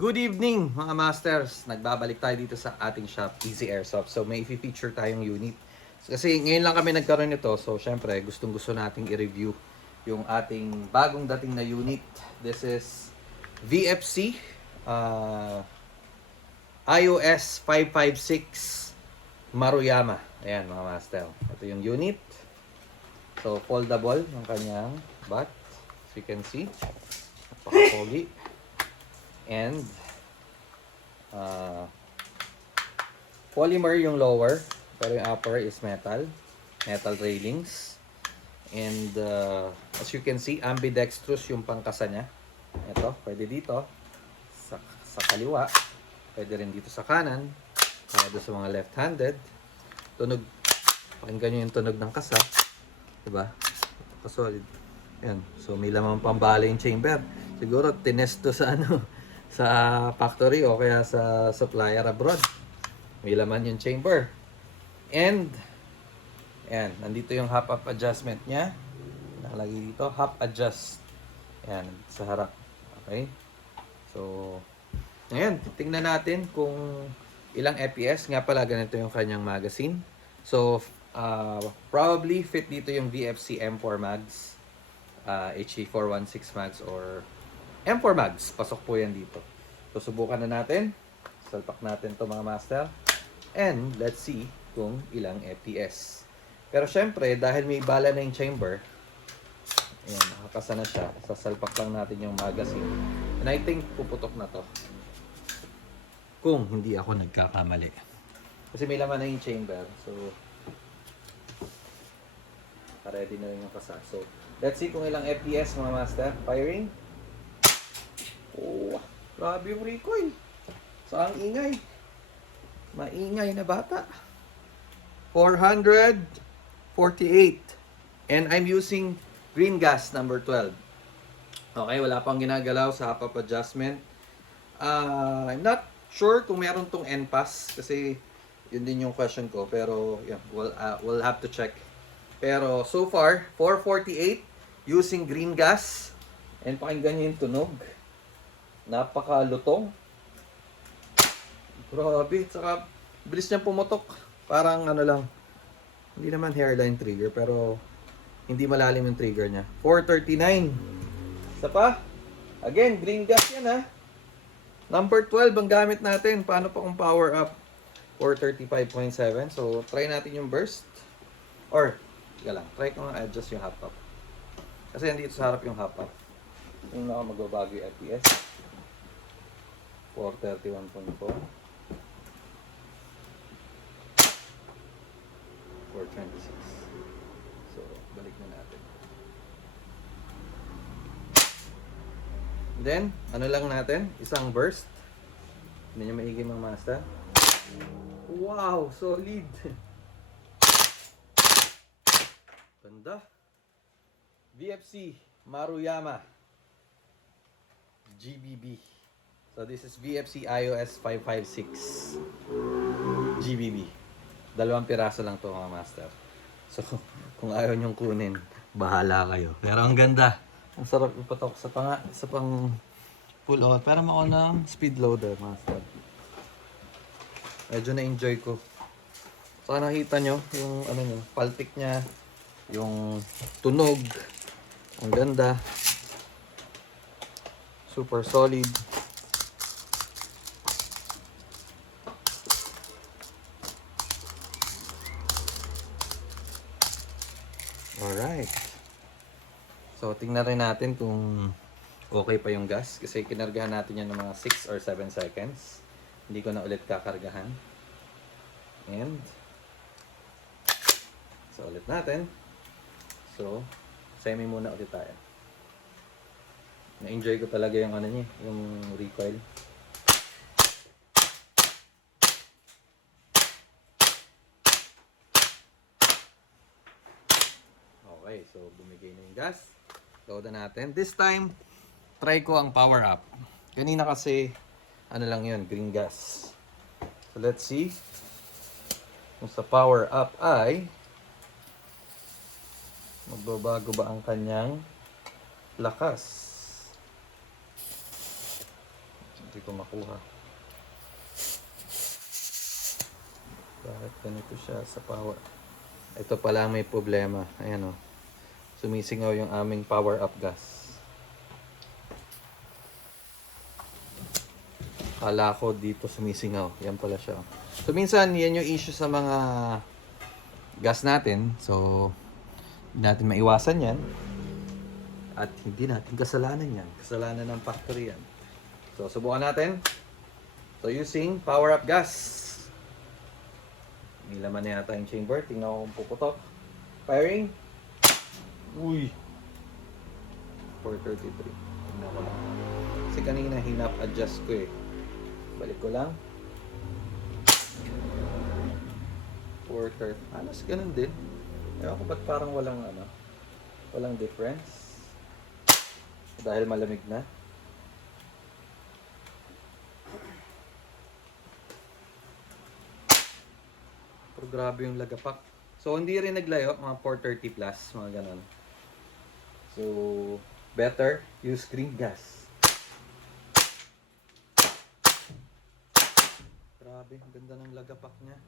Good evening mga masters! Nagbabalik tayo dito sa ating shop, Easy Airsoft. So may i-feature tayong unit. Kasi ngayon lang kami nagkaroon nito. So syempre gustong gusto nating i-review yung ating bagong dating na unit. This is VFC iOS 556 Maruyama. Ayan mga master. Ito yung unit. So foldable ng kanyang butt. As you can see. Napaka-pogi. And polymer yung lower, pero yung upper is metal railings. And as you can see, ambidextrous yung pangkasa niya. Ito, pwede dito sa kaliwa, pwede rin dito sa kanan, para doon sa mga left-handed. Tunog, pakinggan nyo yung tunog ng kasa, diba? Kasolid. Yan. So may lamang pambala yung chamber. Siguro tinest to sa sa factory o kaya sa supplier abroad. May laman yung chamber. And ayan, nandito yung hop-up adjustment niya. Nakalagay dito, hop adjust. Ayan, sa harap. Okay? So, ngayon, tingnan natin kung ilang FPS. Nga pala, ganito yung kanyang magazine. So, probably fit dito yung VFC M4 Mags, HE416 Mags, or M4 Mags. Pasok po yan dito. So, subukan na natin. Salpak natin to mga master. And, let's see kung ilang FPS. Pero syempre, dahil may bala na yung chamber, ayan, nakakasa na siya. Sasalpak lang natin yung magazine. And I think puputok na to. Kung hindi ako nagkakamali. Kasi may laman na yung chamber. So, ready na rin yung kasa. So, let's see kung ilang FPS mga master. Firing. Oh, grabe yung recoil. Saan ingay? Maingay na bata. 448. And I'm using green gas number 12. Okay, wala pang ginagalaw sa hop-up adjustment. I'm not sure kung meron tong NPAS kasi yun din yung question ko. Pero yeah, we'll have to check. Pero so far, 448 using green gas. And pakinggan nyo yung tunog. Napakalutong. Grabe. Saka, bilis niyang pumutok. Parang ano lang. Hindi naman hairline trigger, pero hindi malalim yung trigger niya. 439. Isa pa. Again, green gas yan ha. Number 12 ang gamit natin. Paano pa kung power up? 435.7. So, try natin yung burst. Or, teka lang. Try ko nga adjust yung hop up. Kasi nandito sa harap yung hop up. Yung magbabago yung FPS. 431.4. 426. So, balik na natin. Then, ano lang natin? Isang burst. Hindi nyo maigi mga master. Wow! Solid! Ganda. VFC Maruyama GBB. So this is VFC iOS 556 GBB. Dalawang piraso lang to mga master. So kung ayaw nyong kunin, bahala kayo. Pero ang ganda. Ang sarap ipatok sa pang pull out. Pero mauna speed loader master. Medyo na-enjoy ko. So nakita nyo yung ano nyo, paltik niya, yung tunog. Ang ganda. Super solid. Alright. So, tingnan rin natin kung okay pa yung gas. Kasi kinargahan natin yan ng mga 6 or 7 seconds. Hindi ko na ulit kakargahan. And, so ulit natin. So, semi muna ulit tayo. Na-enjoy ko talaga yung ano niya, yung recoil. Okay, so bumigay na yung gas. Load na natin. This time, try ko ang power up. Kanina kasi, ano lang yun, green gas. So let's see. Kung sa power up ay magbabago ba ang kanyang lakas. Hindi ko makuha. Bakit ganito siya sa power? Ito pala may problema. Ayan o. Sumisingaw yung aming power up gas. Kala ko dito sumisingaw. Yan pala siya. So minsan yan yung issue sa mga gas natin. So hindi natin maiwasan yan. At hindi natin kasalanan yan. Kasalanan ng factory yan. So subukan natin. So using power up gas. May laman na yata yung chamber. Tingnan ko kung puputok. Firing. Uy. 433. Tingnan ko lang. Kasi kanina hinap adjust ko eh. Balik ko lang. 430. Halos ganun din. Ewan ko ba't parang walang difference. Dahil malamig na. Pero grabe yung lagapak. So hindi rin naglayo, mga 430 plus, mga ganun. So better use green gas. Grabe, ang ganda ng lagapak niya.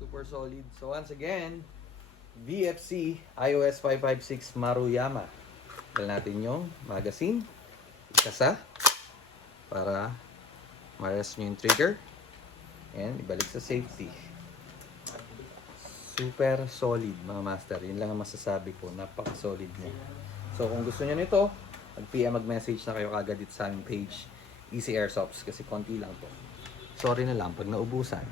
Super solid. So once again, VFC iOS 556 Maruyama. Dal natin yung magazine. Ikasa. Para ma-rest nyo yung trigger. And ibalik sa safety. Super solid mga master. Yun lang ang masasabi ko. Napaka-solid niya. So kung gusto nyo nito, mag-PM, mag-message na kayo kagad dito sa aming page. Easy Airsofts kasi konti lang to. Sorry na lang pag naubusan.